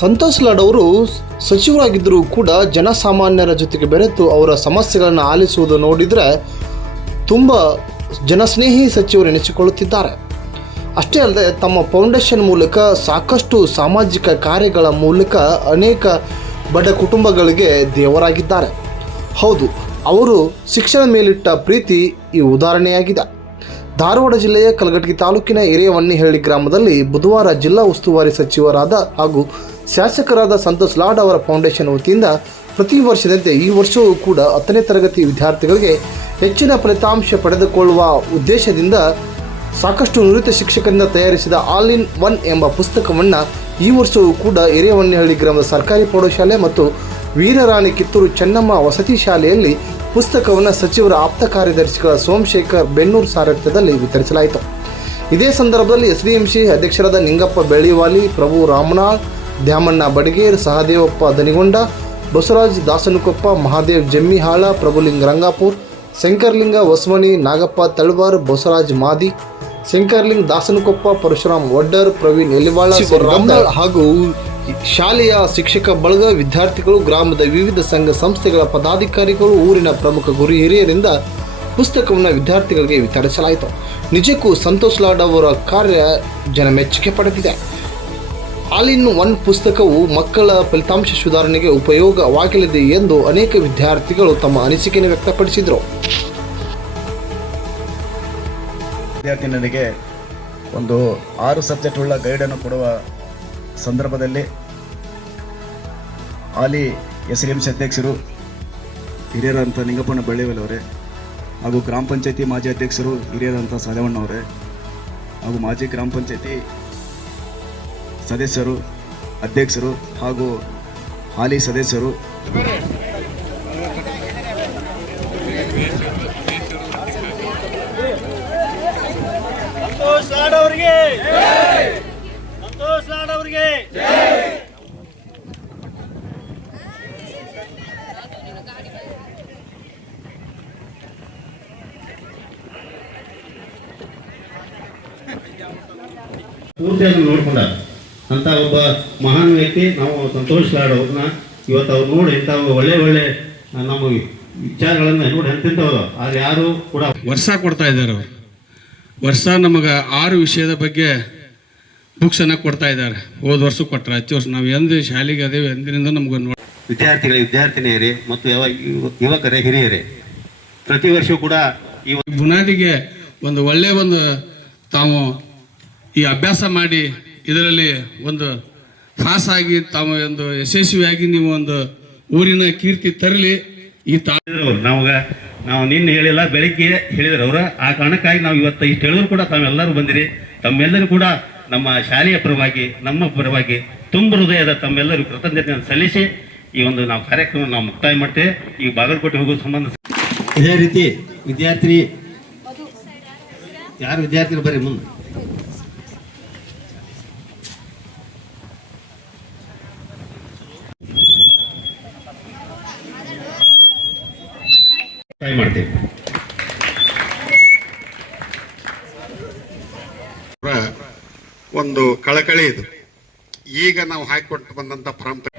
ಸಂತೋಷ್ ಲಾಡ್ ಅವರು ಸಚಿವರಾಗಿದ್ದರೂ ಕೂಡ ಜನಸಾಮಾನ್ಯರ ಜೊತೆಗೆ ಬೆರೆತು ಅವರ ಸಮಸ್ಯೆಗಳನ್ನು ಆಲಿಸುವುದು ನೋಡಿದರೆ ತುಂಬ ಜನಸ್ನೇಹಿ ಸಚಿವರು ಎನಿಸಿಕೊಳ್ಳುತ್ತಿದ್ದಾರೆ. ಅಷ್ಟೇ ಅಲ್ಲದೆ ತಮ್ಮ ಫೌಂಡೇಶನ್ ಮೂಲಕ ಸಾಕಷ್ಟು ಸಾಮಾಜಿಕ ಕಾರ್ಯಗಳ ಮೂಲಕ ಅನೇಕ ಬಡ ಕುಟುಂಬಗಳಿಗೆ ದೇವರಾಗಿದ್ದಾರೆ. ಹೌದು, ಅವರು ಶಿಕ್ಷಣ ಮೇಲಿಟ್ಟ ಪ್ರೀತಿ ಈ ಉದಾಹರಣೆಯಾಗಿದೆ. ಧಾರವಾಡ ಜಿಲ್ಲೆಯ ಕಲಘಟಗಿ ತಾಲೂಕಿನ ಹಿರೇವನ್ನಿಹಳ್ಳಿ ಗ್ರಾಮದಲ್ಲಿ ಬುಧವಾರ ಜಿಲ್ಲಾ ಉಸ್ತುವಾರಿ ಸಚಿವರಾದ ಹಾಗೂ ಶಾಸಕರಾದ ಸಂತೋಷ್ ಲಾಡ್ ಅವರ ಫೌಂಡೇಶನ್ ವತಿಯಿಂದ ಪ್ರತಿ ವರ್ಷದಂತೆ ಈ ವರ್ಷವೂ ಕೂಡ ಹತ್ತನೇ ತರಗತಿ ವಿದ್ಯಾರ್ಥಿಗಳಿಗೆ ಹೆಚ್ಚಿನ ಫಲಿತಾಂಶ ಪಡೆದುಕೊಳ್ಳುವ ಉದ್ದೇಶದಿಂದ ಸಾಕಷ್ಟು ನುರಿತ ಶಿಕ್ಷಕರಿಂದ ತಯಾರಿಸಿದ ಆಲ್ ಇನ್ ಒನ್ ಎಂಬ ಪುಸ್ತಕವನ್ನು ಈ ವರ್ಷವೂ ಕೂಡ ಹಿರೇವನ್ನಿಹಳ್ಳಿ ಗ್ರಾಮದ ಸರ್ಕಾರಿ ಪ್ರೌಢಶಾಲೆ ಮತ್ತು ವೀರರಾಣಿ ಕಿತ್ತೂರು ಚೆನ್ನಮ್ಮ ವಸತಿ ಶಾಲೆಯಲ್ಲಿ ಪುಸ್ತಕವನ್ನು ಸಚಿವರ ಆಪ್ತ ಕಾರ್ಯದರ್ಶಿಗಳ ಸೋಮಶೇಖರ್ ಬೆನ್ನೂರು ಸಾರಥ್ಯದಲ್ಲಿ ವಿತರಿಸಲಾಯಿತು. ಇದೇ ಸಂದರ್ಭದಲ್ಲಿ ಎಸ್ ಡಿ ಎಂ ಸಿ ಅಧ್ಯಕ್ಷರಾದ ನಿಂಗಪ್ಪ ಬೆಳಿವಾಲಿ ಪ್ರಭು ರಾಮನಾಳ್ ದ್ಯಾಮಣ್ಣ ಬಡಗೇರ್ ಸಹದೇವಪ್ಪ ದನಿಗೊಂಡ ಬಸವರಾಜ್ ದಾಸನಕೊಪ್ಪ ಮಹಾದೇವ್ ಜಮ್ಮಿಹಾಳ ಪ್ರಭುಲಿಂಗ ರಂಗಾಪುರ್ ಶಂಕರ್ಲಿಂಗ ಹೊಸಮಣಿ ನಾಗಪ್ಪ ತಳ್ವಾರ್ ಬಸವರಾಜ್ ಮಾದಿ ಶಂಕರ್ಲಿಂಗ್ ದಾಸನಕೊಪ್ಪ ಪರಶುರಾಮ್ ಒಡ್ಡರ್ ಪ್ರವೀಣ್ ಎಲಿವಾಳ ಹಾಗೂ ಶಾಲೆಯ ಶಿಕ್ಷಕ ಬಳಗ ವಿದ್ಯಾರ್ಥಿಗಳು ಗ್ರಾಮದ ವಿವಿಧ ಸಂಘ ಸಂಸ್ಥೆಗಳ ಪದಾಧಿಕಾರಿಗಳು ಊರಿನ ಪ್ರಮುಖ ಗುರು ಹಿರಿಯರಿಂದ ಪುಸ್ತಕವನ್ನು ವಿದ್ಯಾರ್ಥಿಗಳಿಗೆ ವಿತರಿಸಲಾಯಿತು. ನಿಜಕ್ಕೂ ಸಂತೋಷ್ ಲಾಡ್ ಅವರ ಕಾರ್ಯ ಜನ ಮೆಚ್ಚುಗೆ ಪಡೆದಿದೆ. ಆಲ್ ಇನ್ ಒನ್ ಪುಸ್ತಕವು ಮಕ್ಕಳ ಫಲಿತಾಂಶ ಸುಧಾರಣೆಗೆ ಉಪಯೋಗವಾಗಲಿದೆ ಎಂದು ಅನೇಕ ವಿದ್ಯಾರ್ಥಿಗಳು ತಮ್ಮ ಅನಿಸಿಕೆಯನ್ನು ವ್ಯಕ್ತಪಡಿಸಿದರು. ವಿದ್ಯಾರ್ಥಿನಿಗೆ ಒಂದು ಆರು ಸಬ್ಜೆಕ್ಟ್ ಉಳ್ಳ ಗೈಡನ್ನು ಕೊಡುವ ಸಂದರ್ಭದಲ್ಲಿ ಆಲಿ ಎಸ್ ಡಿ ಎಂ ಸಿ ಅಧ್ಯಕ್ಷರು ಹಿರಿಯರಂಥ ನಿಂಗಪ್ಪನ ಬಳ್ಳಿವಲವರೇ ಹಾಗೂ ಗ್ರಾಮ ಪಂಚಾಯತಿ ಮಾಜಿ ಅಧ್ಯಕ್ಷರು ಹಿರಿಯರಂಥ ಸಾಧವಣ್ಣವರೇ ಹಾಗೂ ಮಾಜಿ ಗ್ರಾಮ ಪಂಚಾಯತಿ ಸದಸ್ಯರು ಅಧ್ಯಕ್ಷರು ಹಾಗೂ ಹಾಲಿ ಸದಸ್ಯರು. ಸಂತೋಷ್ ಲಾಡ್ ಅವರಿಗೆ. ಸಂತೋಷ್ ಲಾಡ್ ಅವರಿಗೆ. ಪೂರ್ತಿಯಾಗಿ ನೋಡ್ಕೊಂಡ ಅಂತ ಒಬ್ಬ ಮಹಾನ್ ವ್ಯಕ್ತಿ ನಾವು ಸಂತೋಷ್ ಲಾಡ್ ಅವ್ರನ್ನ ಇವತ್ತು ಅವ್ರು ನೋಡಿ ಇಂಥ ಒಳ್ಳೆ ಒಳ್ಳೆ ನಮ್ಮ ವಿಚಾರಗಳನ್ನ ನೋಡಿ ಅಂತಿಂತವ್ರು ಆದ್ರೆ ಯಾರು ಕೂಡ ವರ್ಷ ಕೊಡ್ತಾ ಇದ್ದಾರೆ ಅವರು. ವರ್ಷ ನಮಗೆ ಆರು ವಿಷಯದ ಬಗ್ಗೆ ಬುಕ್ಸನ್ನು ಕೊಡ್ತಾ ಇದ್ದಾರೆ. ಹೋದ ವರ್ಷ ಕೊಟ್ಟರೆ ಹತ್ತು ವರ್ಷ. ನಾವು ಎಂದು ಶಾಲೆಗೆ ಅದೇವಿ ಎಂದಿನಿಂದ ನಮ್ಗೆ ನೋಡಿ ವಿದ್ಯಾರ್ಥಿಗಳ ವಿದ್ಯಾರ್ಥಿನಿಯರೇ ಮತ್ತು ಯಾವ ಯುವ- ಯುವಕರೇ ಹಿರಿಯರೇ ಪ್ರತಿ ವರ್ಷ ಕೂಡ ಈ ಬುನಾದಿಗೆ ಒಂದು ಒಳ್ಳೆಯ ಒಂದು ತಾವು ಈ ಅಭ್ಯಾಸ ಮಾಡಿ ಇದರಲ್ಲಿ ಒಂದು ಖಾಸಾಗಿ ತಮ್ಮ ತಾವು ಒಂದು ಯಶಸ್ವಿಯಾಗಿ ನೀವು ಒಂದು ಊರಿನ ಕೀರ್ತಿ ತರಲಿ. ಈ ತಾ ಹೇಳಿದ್ರು ನಮ್ಗ ನಾವು ನಿನ್ನೆ ಹೇಳಿಲ್ಲ ಬೆಳಿಗ್ಗೆ ಹೇಳಿದ್ರು ಅವರು. ಆ ಕಾರಣಕ್ಕಾಗಿ ನಾವು ಇವತ್ತು ಇಷ್ಟು ಹೇಳಿದ್ರು ಕೂಡ ತಾವೆಲ್ಲರೂ ಬಂದಿರಿ. ತಮ್ಮೆಲ್ಲರೂ ಕೂಡ ನಮ್ಮ ಶಾಲೆಯ ಪರವಾಗಿ ನಮ್ಮ ಪರವಾಗಿ ತುಂಬ ಹೃದಯದ ತಮ್ಮೆಲ್ಲರೂ ಕೃತಜ್ಞತೆಯನ್ನು ಸಲ್ಲಿಸಿ ಈ ಒಂದು ನಾವು ಕಾರ್ಯಕ್ರಮ ನಾವು ಮುಕ್ತಾಯ ಮಾಡ್ತೇವೆ. ಈ ಬಾಗಲಕೋಟೆ ಹೋಗೋ ಸಂಬಂಧ ಇದೇ ರೀತಿ ವಿದ್ಯಾರ್ಥಿ ಯಾರು ವಿದ್ಯಾರ್ಥಿಗಳು ಬರ್ರಿ ಮುಂದೆ? ಟ್ರೈ ಮಾಡ್ತೀವಿ ಒಂದು ಕಳಕಳಿ ಇದು. ಈಗ ನಾವು ಹಾಕಿಕೊಟ್ಟು ಬಂದಂತ ಪರಂಪರೆ.